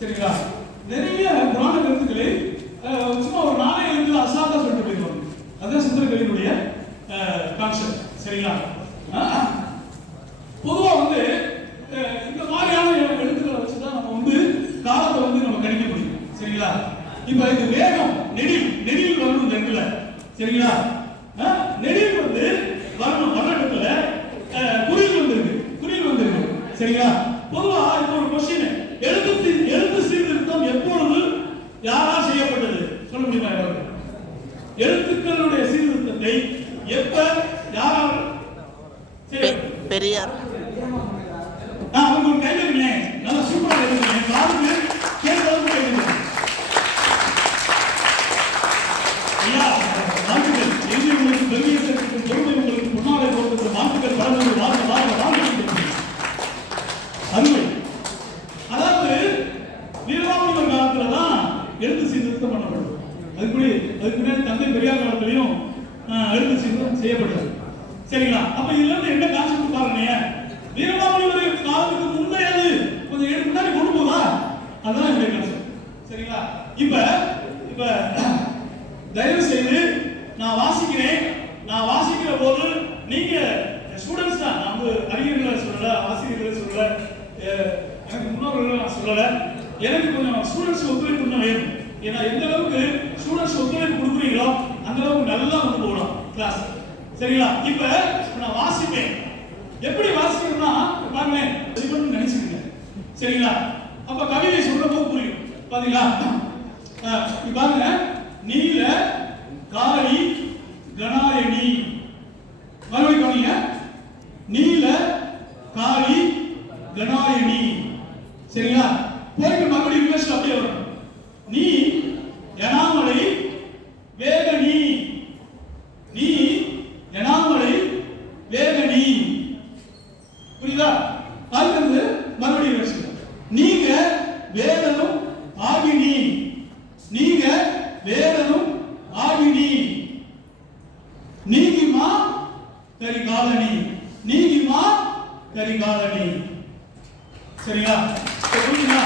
சரிங்களா? நிறைய புராண கருத்துக்களை சும்மா ஒரு நாளே இருந்து அசால்ட்டா சொல்லிட்டு போயிடுவாங்க. அதுதான் சித்தர்களினுடைய கான்செப்ட். சரிங்களா? பொதுவா வந்து இந்த மாதிரியான எழுத்துக்களை வச்சுதான் நம்ம வந்து காலத்தை வந்து நம்ம கணிக்க முடியும். சரிங்களா? இப்ப இது வேகம் நெடில் வரணும் இந்த இடத்துல. சரிங்களா? நெடில் வந்து வரணும், வர இடத்துல குறில் வந்திருக்கு. சரிங்களா? பொதுவா இப்போ ஒரு கொஸ்டின், எழுத்து சீர்திருத்தம் எப்பொழுது யாரால் செய்யப்பட்டது சொல்ல முடியுமா? யாராவது எழுத்துக்களுடைய சீர்திருத்தத்தை எப்ப யாரால் பெரியார். அவங்க ஒரு கையில இருக்கேன், நல்லா சூப்பரா இருக்கேன், காதுக்கு கேட்கறது கேட்குது. ஐயா வாழ்த்துக்கள், எழுதி உங்களுக்கு பெருமையத்திற்கும் பொறுமை உங்களுக்கு முன்னாலே போட்டு வாழ்த்துக்கள் வளர்ந்து அருமை. அதாவது வீரராமலிங்க காலத்துல தான் எழுத்து சீர்திருத்தம் பண்ணப்பட்டது. அதுக்குள்ளே தந்தை பெரியார் காலத்திலையும் எழுத்து சீர்திருத்தம் செய்யப்பட்டது. சரிங்களா? அப்ப இதுல இருந்து என்ன கான்செப்ட் பாருங்க, வீரராமலிங்க காலத்துக்கு முந்தையது கொஞ்சம் முன்னாடி கொண்டு போதா, அதுதான் என்னுடைய கான்செப்ட். சரிங்களா? இப்ப தயவு செய்து நான் வாசிக்கிற போது நீங்க ஸ்டூடெண்ட்ஸ் தான், நான் வந்து அறிஞர்களை சொல்லல, ஆசிரியர்களை சொல்லல, எனக்கு முன்னோர்களை நான் சொல்லல, எனக்கு கொஞ்சம் ஸ்டூடெண்ட்ஸ் ஒத்துழைப்பு கொஞ்சம் வேணும். ஏன்னா எந்த அளவுக்கு ஸ்டூடெண்ட்ஸ் ஒத்துழைப்பு கொடுக்குறீங்களோ அந்த அளவுக்கு நல்லா கொண்டு போகலாம் கிளாஸ். சரிங்களா? இப்ப நான் வாசிப்பேன். எப்படி வாசிக்கணும்னா பாருங்களேன், நினைச்சுக்கீங்க. சரிங்களா? அப்ப கவிதை சொல்ற போது புரியும். பாத்தீங்களா? பாருங்க, நீல காளி கணாயணி, மறுபடியும் கவனிங்க, நீல காளி கணாயணி. சரிங்களா? போயிட்டு மறுபடியும் இன்வெஸ்ட் அப்படியே வரும். நீ எனாமலை வேகனி, நீ எனாமலை வேகனி. புரியுதா? அதுக்கு மறுபடியும் இன்வெஸ்ட், நீங்க வேதனும் ஆகினி, நீங்க வேதனும் ஆகினி, நீங்கிமா கரிகாலனி, நீங்கிமா கரிகாலனி. சரிங்களா? புரியுதா?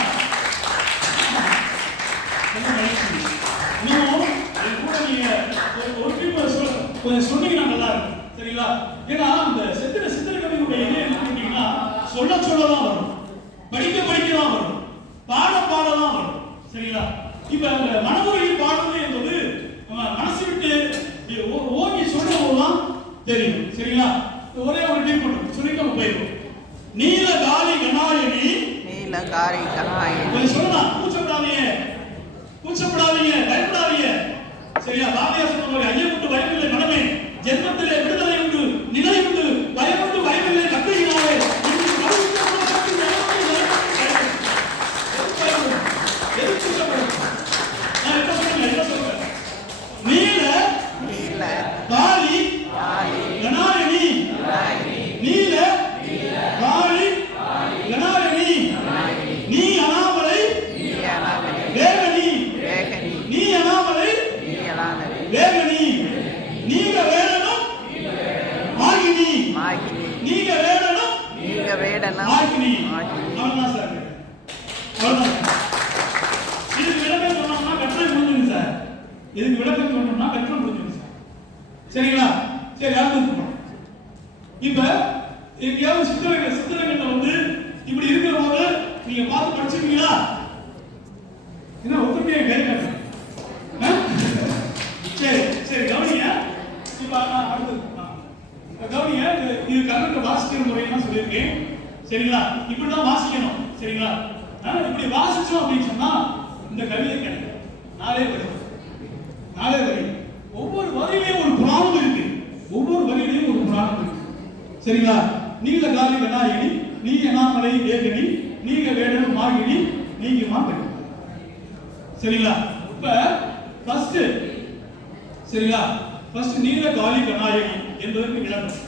கொஞ்சம் சொன்னீங்கன்னா நல்லா இருக்கும். சரிங்களா? ஏன்னா இந்த சித்திர கவிதையுடைய இது என்ன கேட்டீங்கன்னா, சொல்லதான் வரும், படிக்க தான் வரும், பாட தான் வரும். சரிங்களா? இப்ப அந்த மனமொழியில் பாடுறது என்பது நம்ம மனசு விட்டு ஓங்கி சொல்ற போதுதான் தெரியும். சரிங்களா? ஒரே ஒரு டைம் மட்டும் சொல்லிட்டு நம்ம போயிடுவோம். நீல காளி கணாயணி, நீல காளி கணாயணி. சொல்லலாம், கூச்சப்படாதீங்க, பயப்படாதீங்க. சரியா? பாரதியார் சொன்ன மாதிரி ஐயப்பட்டு பயமில்லை மனமே, ஜென்மத்திலே விடுதலை உண்டு, நிலை உண்டு, பயப்பட்டு பயமில்லை கட்டுகிறாரே. நீல காளி கணாயணி, நீல காளி கணாயணி, நீ அனாமலை வேகனி, நீ அனாமலை வேகனி, நீங்க வேடனும் ஆகினி, நீங்க வேடனும் ஆகினி. அவ்வளவுதான் சார், அவ்வளவுதான். இதுக்கு விளக்கம் சொன்னோம்னா கற்றல் முடிஞ்சுங்க சார். இதுக்கு விளக்கம் சொன்னோம்னா கற்றல் முடிஞ்சுங்க சார். சரிங்களா? சரி, அடுத்து இப்ப எங்கேயாவது சித்திரங்கள்ல வந்து இப்படி இருக்கிற போது நீங்க பார்த்து படிச்சிருக்கீங்களா? என்ன ஒத்துமையை கை காட்டு. சரி கவனிங்க. இப்ப அடுத்து கவனிங்க, இது கரெக்டா வாசிக்கிற முறையெல்லாம் சொல்லியிருக்கேன். சரிங்களா? இப்படிதான் வாசிக்கணும். சரிங்களா? இப்படி வாசிச்சோம் அப்படின்னு சொன்னா இந்த கவிதை கிடைக்கும். நாலே வரி. ஒவ்வொரு வரியிலையும் ஒரு புராணம் இருக்கு. சரிங்களா? நீல காளி கணாயணி, நீ எனாமலை வேகனி, நீங்க வேடனும் ஆகினி, நீங்கிமா கரி. சரிங்களா? இப்ப ஃபர்ஸ்ட், சரிங்களா, ஃபர்ஸ்ட் நீல காளி கணாயணி என்பதற்கு விளக்கம்.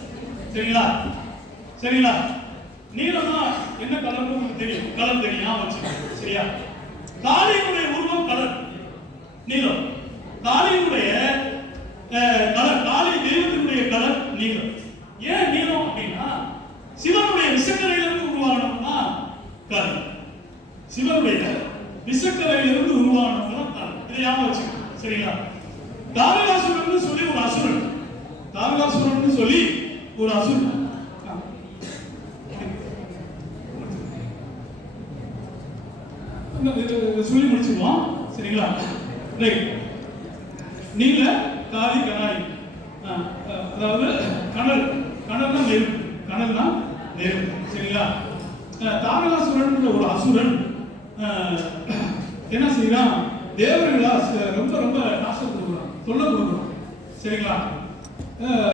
சரிங்களா? நீலம்னா என்ன கலர்னு உங்களுக்கு தெரியும், கலர் தெரியும் வச்சு. சரியா? காளியினுடைய உருவம் கலர் நீலம், காளியினுடைய கலர், காளி தெய்வத்தினுடைய கலர் நீலம். ஏன் நீலம் அப்படின்னா சிவனுடைய விஷக்கலையிலிருந்து உருவாகணும்னா கலர், சிவனுடைய விஷக்கரையிலிருந்து உருவானவங்க தான். இதை ஞாபகம் வச்சுக்கணும். சரிங்களா? தாரகாசுரன் சொல்லி ஒரு அசுரன், தாரகாசுரன் சொல்லி ஒரு அசுரன். சொல்லி முடிச்சுக்குவோம். சரிங்களா? ரைட். நீல காரி கனாய், அதாவது கனல், கனல்னா நெருப்பு, கனல்னா நெருப்பு. சரிங்களா? தாரகாசுரன் ஒரு அசுரன் என்ன செய்யறான்? தேவர்களா ரொம்ப ரொம்ப நாசம் கொடுக்குறான், தொல்லை கொடுக்குறான். சரிங்களா?